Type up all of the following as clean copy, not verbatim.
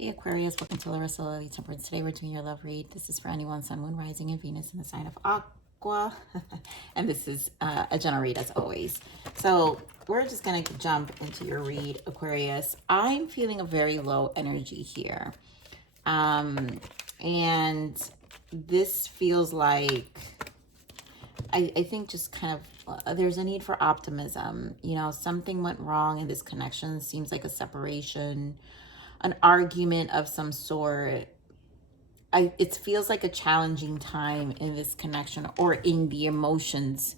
Hey Aquarius, welcome to Larissa Lily Temperance. Today we're doing your love read. This is for anyone, Sun, Moon, Rising, and Venus in the sign of Aqua. And this is a general read as always. So we're just going to jump into your read, Aquarius. I'm feeling a very low energy here. And this feels like, I think just kind of, there's a need for optimism. You know, something went wrong in this connection. Seems like a separation, an argument of some sort. It feels like a challenging time in this connection, or in the emotions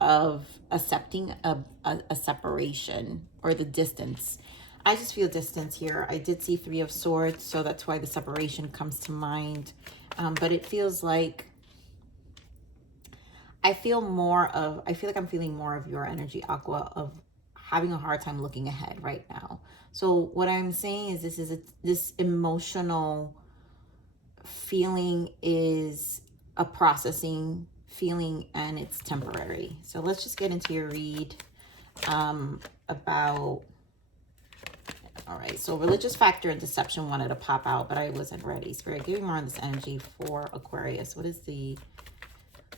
of accepting a separation or the distance. I just feel distance here. I did see Three of Swords, so that's why the separation comes to mind. But it feels like I feel like I'm feeling more of your energy, Aqua, of having a hard time looking ahead right now. So what I'm saying is this emotional feeling is a processing feeling, and it's temporary. So let's just get into your read about, all right, so religious factor and deception wanted to pop out, but I wasn't ready. Spirit, give me more on this energy for Aquarius. What is the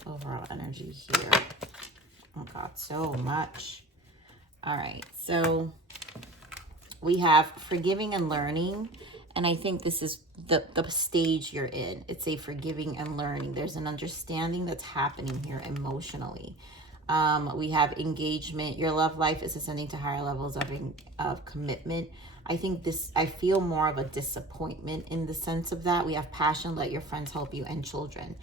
overall energy here? Oh God, so much. All right, so we have forgiving and learning, and I think this is the stage you're in. It's a forgiving and learning. There's an understanding that's happening here emotionally. We have engagement. Your love life is ascending to higher levels of commitment. I feel more of a disappointment in the sense of that. We have passion, let your friends help you, and children.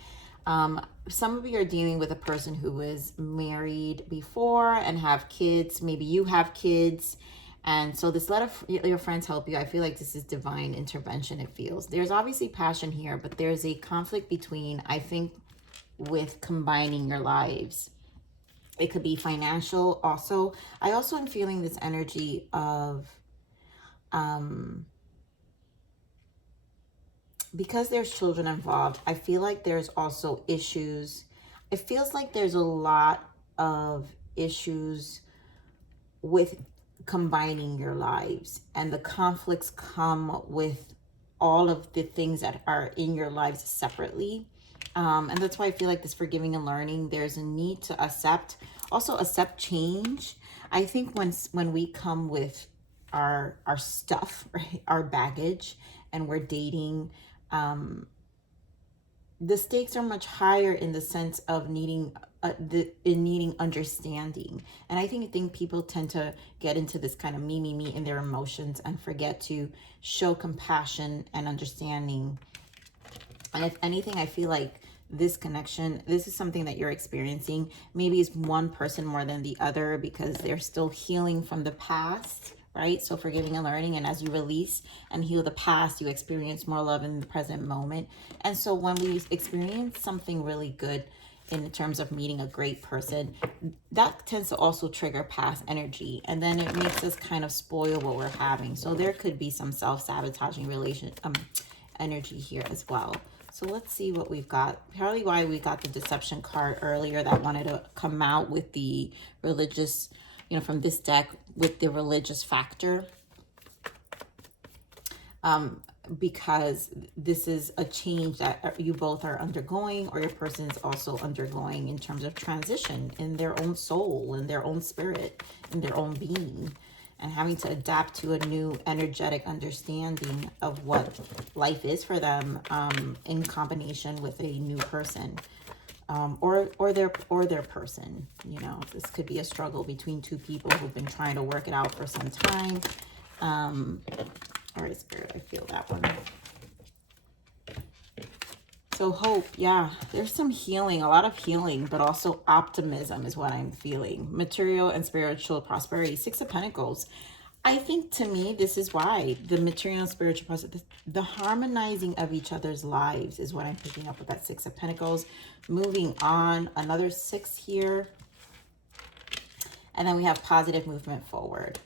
Some of you are dealing with a person who was married before and have kids. Maybe you have kids. And so this let your friends help you. I feel like this is divine intervention, it feels. There's obviously passion here, but there's a conflict between, I think, with combining your lives. It could be financial also. I also am feeling this energy of, because there's children involved, I feel like there's also issues. It feels like there's a lot of issues with combining your lives, and the conflicts come with all of the things that are in your lives separately. And that's why I feel like this forgiving and learning, there's a need to accept change. I think when we come with our stuff, right, our baggage, and we're dating, the stakes are much higher in the sense of needing understanding. And I think people tend to get into this kind of me in their emotions and forget to show compassion and understanding. And if anything, I feel like this connection, this is something that you're experiencing. Maybe it's one person more than the other because they're still healing from the past, right? So forgiving and learning, and as you release and heal the past, you experience more love in the present moment. And so when we experience something really good in terms of meeting a great person, that tends to also trigger past energy, and then it makes us kind of spoil what we're having. So there could be some self-sabotaging energy here as well. So let's see what we've got. Probably why we got the deception card earlier, that wanted to come out with the religious, you know, from this deck, with the religious factor. Because this is a change that you both are undergoing, or your person is also undergoing in terms of transition in their own soul, in their own spirit, in their own being, and having to adapt to a new energetic understanding of what life is for them, in combination with a new person, or their person. You know, this could be a struggle between two people who've been trying to work it out for some time. All right, Spirit, I feel that one. So hope, yeah, there's some healing, a lot of healing, but also optimism is what I'm feeling. Material and spiritual prosperity. Six of Pentacles. I think, to me, this is why the material and spiritual prosperity, the harmonizing of each other's lives is what I'm picking up with that Six of Pentacles. Moving on, another 6 here. And then we have positive movement forward.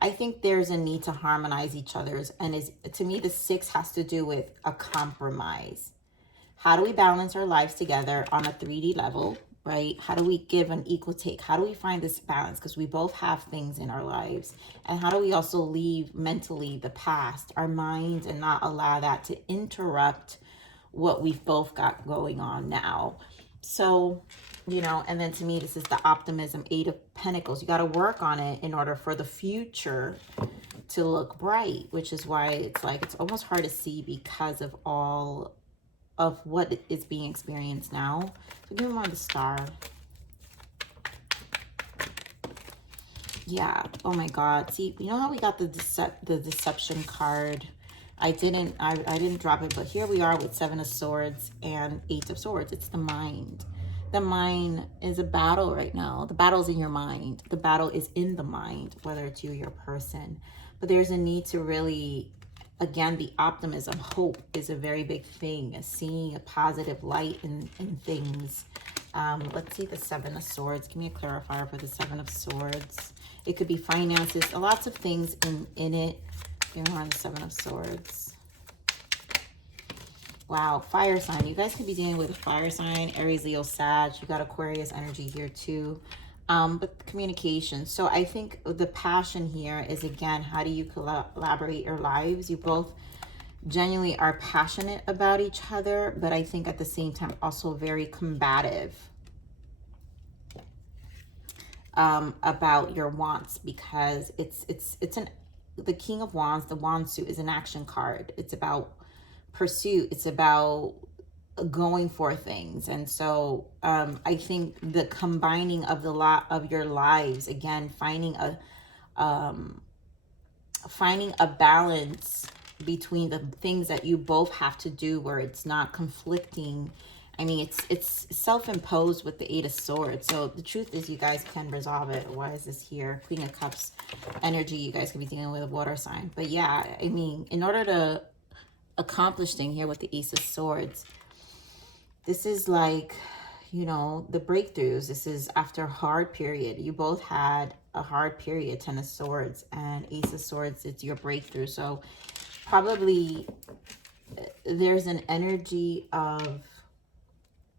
I think there's a need to harmonize each other's, and to me, the 6 has to do with a compromise. How do we balance our lives together on a 3D level? right? How do we give an equal take? How do we find this balance? Because we both have things in our lives. And how do we also leave mentally the past, our minds, and not allow that to interrupt what we've both got going on now? So, you know, and then to me, this is the optimism, 8 of Pentacles. You got to work on it in order for the future to look bright, which is why it's like, it's almost hard to see because of all of what is being experienced now. So give me more of the Star. Yeah. Oh my God. See, you know how we got the deception card? I didn't drop it, but here we are with 7 of Swords and 8 of Swords. It's the mind. The mind is a battle right now. The battle's in your mind. The battle is in the mind, whether it's you or your person. But there's a need to really, again, the optimism, hope is a very big thing. Seeing a positive light in things. Let's see the 7 of Swords. Give me a clarifier for the 7 of Swords. It could be finances, lots of things in it. Give me on the 7 of Swords. Wow, fire sign. You guys could be dealing with a fire sign, Aries, Leo, Sag. You got Aquarius energy here too. But communication. So I think the passion here is, again, how do you collaborate your lives? You both genuinely are passionate about each other, but I think at the same time also very combative about your wants, because the King of Wands, the Wand suit, is an action card. It's about pursuit. It's about going for things. And so I think the combining of the lot of your lives, again, finding a balance between the things that you both have to do where it's not conflicting. I mean, it's self-imposed with the 8 of Swords. So the truth is, you guys can resolve it. Why is this here? Queen of Cups energy. You guys could be dealing with a water sign. But yeah, I mean, in order to accomplish thing here with the Ace of Swords, this is like, you know, the breakthroughs. This is after a hard period. You both had a hard period, 10 of Swords and Ace of Swords. It's your breakthrough. So probably there's an energy of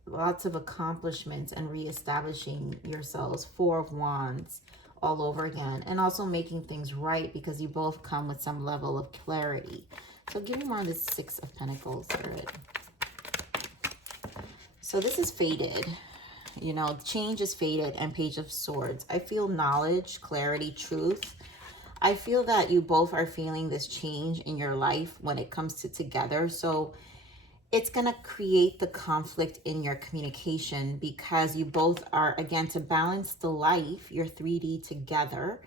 lots of accomplishments and reestablishing yourselves. 4 of Wands all over again, and also making things right, because you both come with some level of clarity. So give me more of the 6 of Pentacles, Spirit. So this is faded, you know, change is faded, and Page of Swords. I feel knowledge, clarity, truth. I feel that you both are feeling this change in your life when it comes to together. So it's going to create the conflict in your communication, because you both are, again, to balance the life, your 3D together.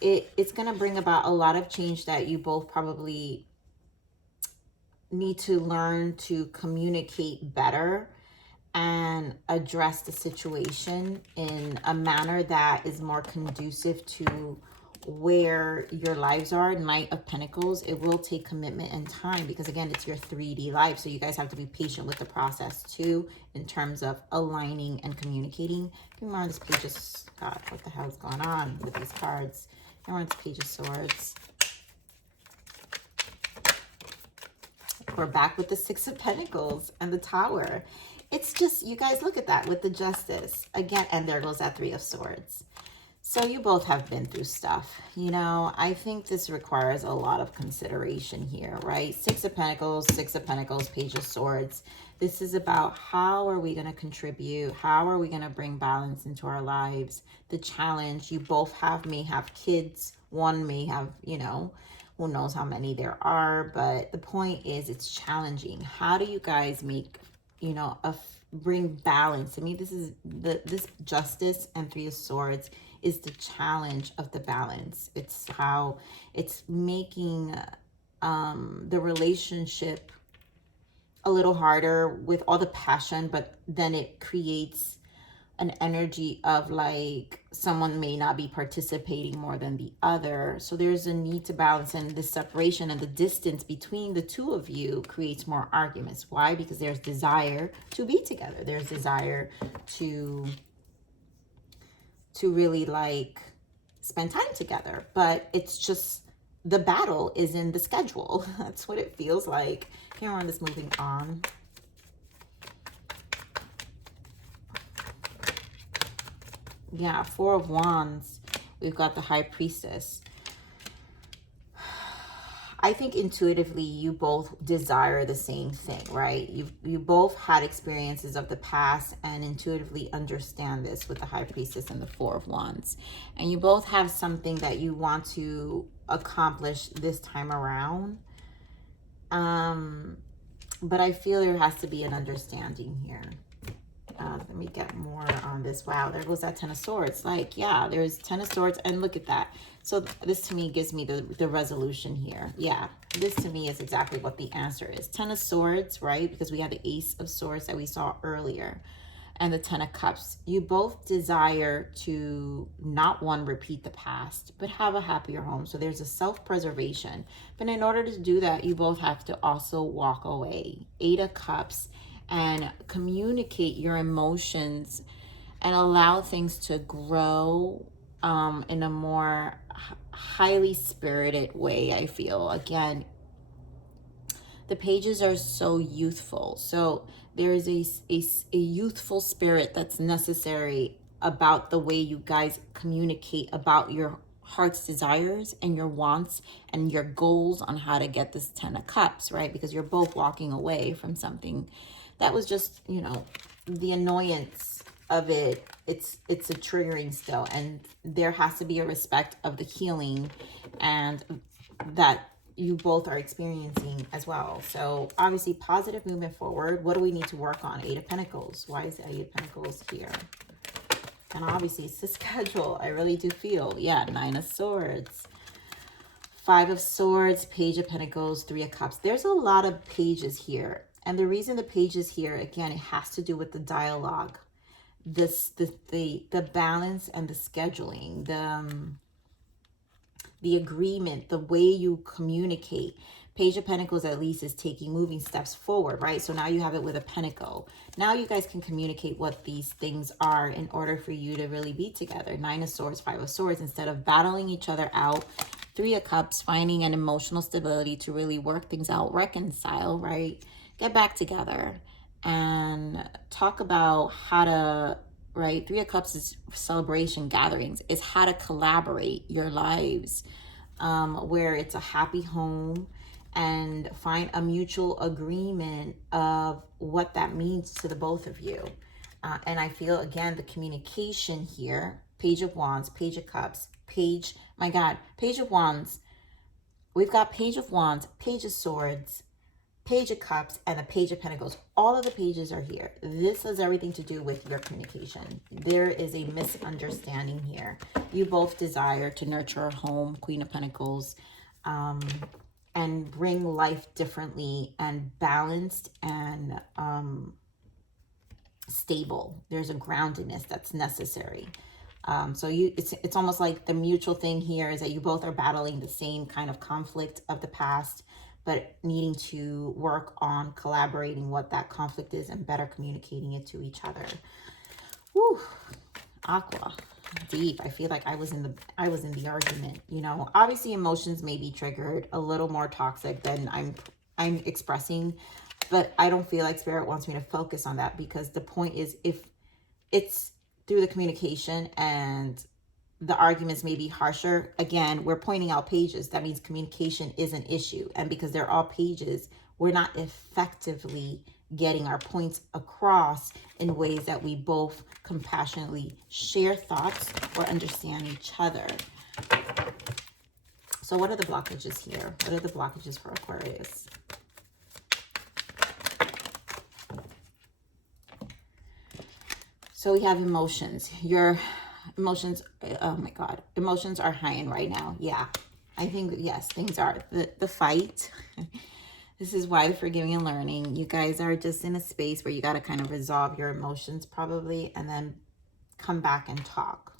It's going to bring about a lot of change that you both probably need to learn to communicate better and address the situation in a manner that is more conducive to where your lives are. Knight of Pentacles, it will take commitment and time, because again, it's your 3D life. So you guys have to be patient with the process too, in terms of aligning and communicating. Give me more on this Page of, God, what the hell's going on with these cards? Give me more on this Page of Swords. We're back with the 6 of Pentacles and the Tower. It's just, you guys, look at that with the Justice again, and there goes that 3 of Swords. So you both have been through stuff. You know, I think this requires a lot of consideration here, right? 6 of Pentacles, Page of Swords. This is about how are we going to contribute? How are we going to bring balance into our lives? The challenge, you both may have kids. One may have, you know, who knows how many there are. But the point is, it's challenging. How do you guys make, you know, bring balance? I mean, this is this Justice and 3 of Swords is the challenge of the balance. It's how it's making the relationship a little harder with all the passion, but then it creates an energy of like someone may not be participating more than the other. So there's a need to balance, and the separation and the distance between the two of you creates more arguments. Why? Because there's desire to be together. There's desire to really like spend time together, but it's just the battle is in the schedule. That's what it feels like. Here on this, moving on. Yeah, Four of Wands. We've got the High Priestess. I think intuitively you both desire the same thing, right? You both had experiences of the past and intuitively understand this with the High Priestess and the Four of Wands. And you both have something that you want to accomplish this time around. But I feel there has to be an understanding here. Let me get more on this. Wow, there goes that Ten of Swords. Like, yeah, there's Ten of Swords, and look at that. So this to me gives me the resolution here. Yeah, this to me is exactly what the answer is. Ten of Swords, right? Because we had the Ace of Swords that we saw earlier, and the Ten of Cups. You both desire to not, one, repeat the past, but have a happier home. So there's a self-preservation. But in order to do that, you both have to also walk away. Eight of Cups, and communicate your emotions and allow things to grow in a more highly spirited way, I feel. Again, the pages are so youthful. So there is a youthful spirit that's necessary about the way you guys communicate about your heart's desires and your wants and your goals on how to get this Ten of Cups, right? Because you're both walking away from something that was just, you know, the annoyance of it. It's a triggering still, and there has to be a respect of the healing and that you both are experiencing as well. So obviously positive movement forward. What do we need to work on? Eight of Pentacles. Why is the Eight of Pentacles here? And obviously it's the schedule. I really do feel, yeah, Nine of Swords, Five of Swords, Page of Pentacles, Three of Cups. There's a lot of pages here. And the reason the pages here, again, it has to do with the dialogue, the balance and the scheduling, the agreement, the way you communicate. Page of Pentacles at least is moving steps forward, right? So now you have it with a pentacle. Now you guys can communicate what these things are in order for you to really be together. Nine of Swords, Five of Swords, instead of battling each other out. Three of Cups, finding an emotional stability to really work things out, reconcile, right? Get back together and talk about how to, right? Three of Cups is celebration gatherings. It's how to collaborate your lives where it's a happy home and find a mutual agreement of what that means to the both of you. And I feel, again, the communication here, Page of Wands, Page of Cups, Page, my God, Page of Wands. We've got Page of Wands, Page of Swords, Page of Cups, and the Page of Pentacles. All of the pages are here. This has everything to do with your communication. There is a misunderstanding here. You both desire to nurture a home, Queen of Pentacles, and bring life differently and balanced and stable. There's a groundedness that's necessary. So it's almost like the mutual thing here is that you both are battling the same kind of conflict of the past, but needing to work on collaborating what that conflict is and better communicating it to each other. Woo, Aqua, deep. I feel like I was in the argument. You know, obviously emotions may be triggered a little more toxic than I'm expressing, but I don't feel like Spirit wants me to focus on that, because the point is, if it's through the communication and the arguments may be harsher, again, we're pointing out pages. That means communication is an issue. And because they're all pages, we're not effectively getting our points across in ways that we both compassionately share thoughts or understand each other. So what are the blockages here? What are the blockages for Aquarius? So we have emotions. Your emotions, oh my God, emotions are high right now. Yeah, I think, yes, things are. The fight. This is why the forgiving and learning. You guys are just in a space where you got to kind of resolve your emotions probably, and then come back and talk.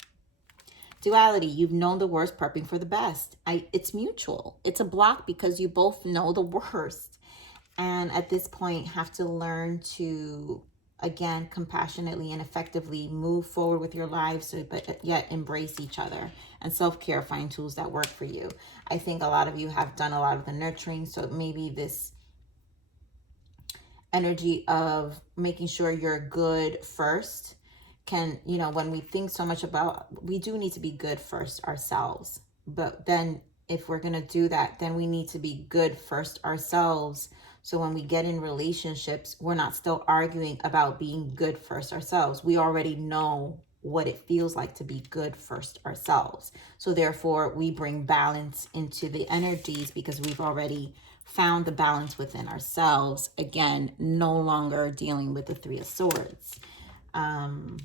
Duality. You've known the worst, prepping for the best. It's mutual. It's a block because you both know the worst. And at this point, have to learn to, again, compassionately and effectively move forward with your lives, but yet embrace each other. And self-care, find tools that work for you. I think a lot of you have done a lot of the nurturing, so maybe this energy of making sure you're good first can, you know, when we think so much about, we do need to be good first ourselves. But then if we're going to do that, then we need to be good first ourselves. So when we get in relationships, we're not still arguing about being good first ourselves. We already know what it feels like to be good first ourselves. So therefore, we bring balance into the energies because we've already found the balance within ourselves. Again, no longer dealing with the Three of Swords. And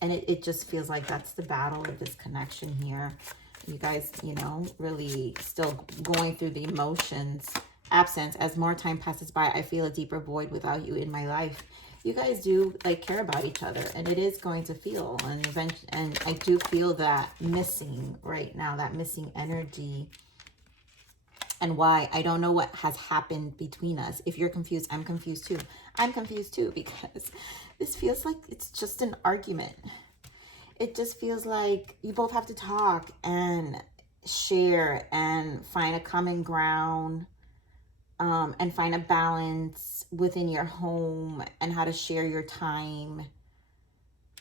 it just feels like that's the battle of this connection here. You guys, you know, really still going through the emotions. Absence. As more time passes by, I feel a deeper void without you in my life. You guys do like care about each other, and it is going to feel, and I do feel that missing right now, that missing energy. And why? I don't know what has happened between us. If you're confused, I'm confused too. I'm confused too, because this feels like it's just an argument. It just feels like you both have to talk and share and find a common ground, and find a balance within your home and how to share your time.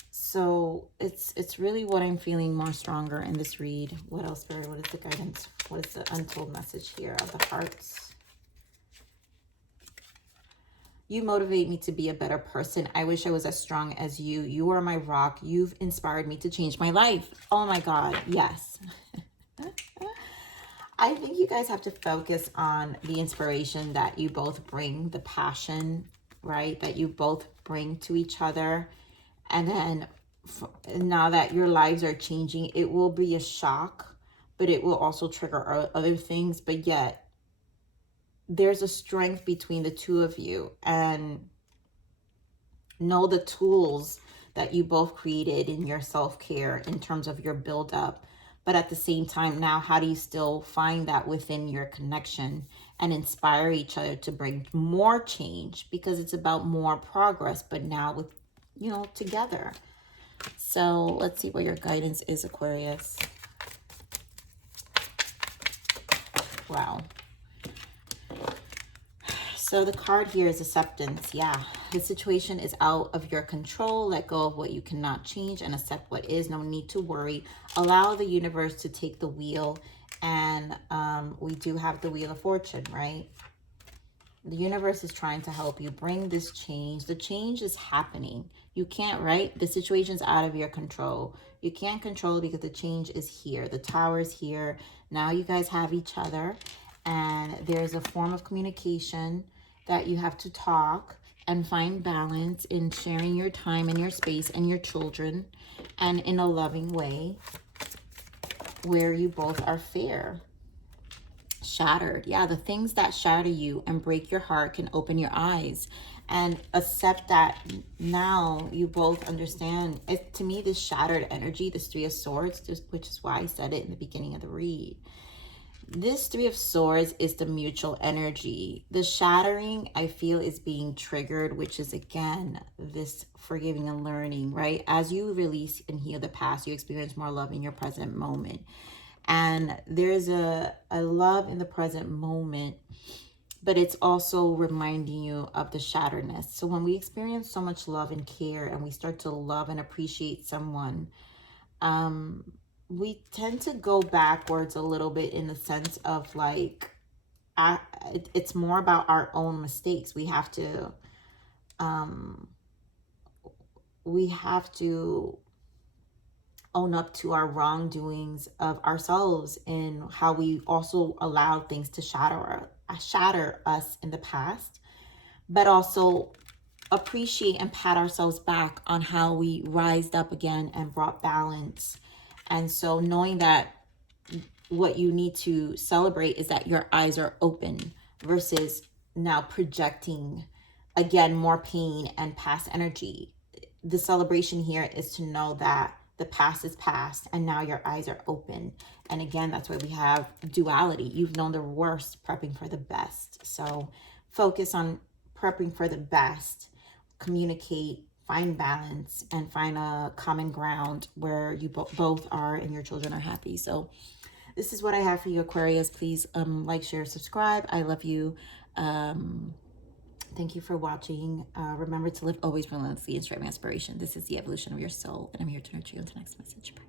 So it's really what I'm feeling more stronger in this read. What else, Spirit? What is the guidance? What is the untold message here of the hearts? You motivate me to be a better person. I wish I was as strong as you. You are my rock. You've inspired me to change my life. Oh my God, yes. I think you guys have to focus on the inspiration that you both bring, the passion, right, that you both bring to each other. And then now that your lives are changing, it will be a shock, but it will also trigger other things. But yet there's a strength between the two of you, and know the tools that you both created in your self-care in terms of your build-up. But at the same time, now how do you still find that within your connection and inspire each other to bring more change? Because it's about more progress, but now with, you know, together. So let's see what your guidance is, Aquarius. Wow. So the card here is acceptance. Yeah, the situation is out of your control. Let go of what you cannot change and accept what is. No need to worry. Allow the universe to take the wheel. And we do have the Wheel of Fortune, right? The universe is trying to help you bring this change. The change is happening. You can't, right? The situation's out of your control. You can't control it because the change is here. The Tower is here. Now you guys have each other. And there's a form of communication that you have to talk and find balance in sharing your time and your space and your children, and in a loving way where you both are fair. Shattered. Yeah, the things that shatter you and break your heart can open your eyes, and accept that now you both understand. To me, this shattered energy, this Three of Swords, which is why I said it in the beginning of the read. This Three of Swords is the mutual energy. The shattering, I feel, is being triggered, which is, again, this forgiving and learning, right? As you release and heal the past, you experience more love in your present moment. And there's a love in the present moment, but it's also reminding you of the shatteredness. So when we experience so much love and care, and we start to love and appreciate someone, we tend to go backwards a little bit, in the sense of like, it's more about our own mistakes. We have to own up to our wrongdoings of ourselves, and how we also allowed things to shatter us in the past, but also appreciate and pat ourselves back on how we rised up again and brought balance. And so knowing that what you need to celebrate is that your eyes are open, versus now projecting, again, more pain and past energy. The celebration here is to know that the past is past, and now your eyes are open. And again, that's why we have duality. You've known the worst, prepping for the best. So focus on prepping for the best. Communicate, find balance, and find a common ground where you both are and your children are happy. So this is what I have for you, Aquarius. Please like, share, subscribe. I love you. Thank you for watching. Remember to live always relentlessly in straight inspiration. This is the evolution of your soul, and I'm here to nurture you until next message. Bye.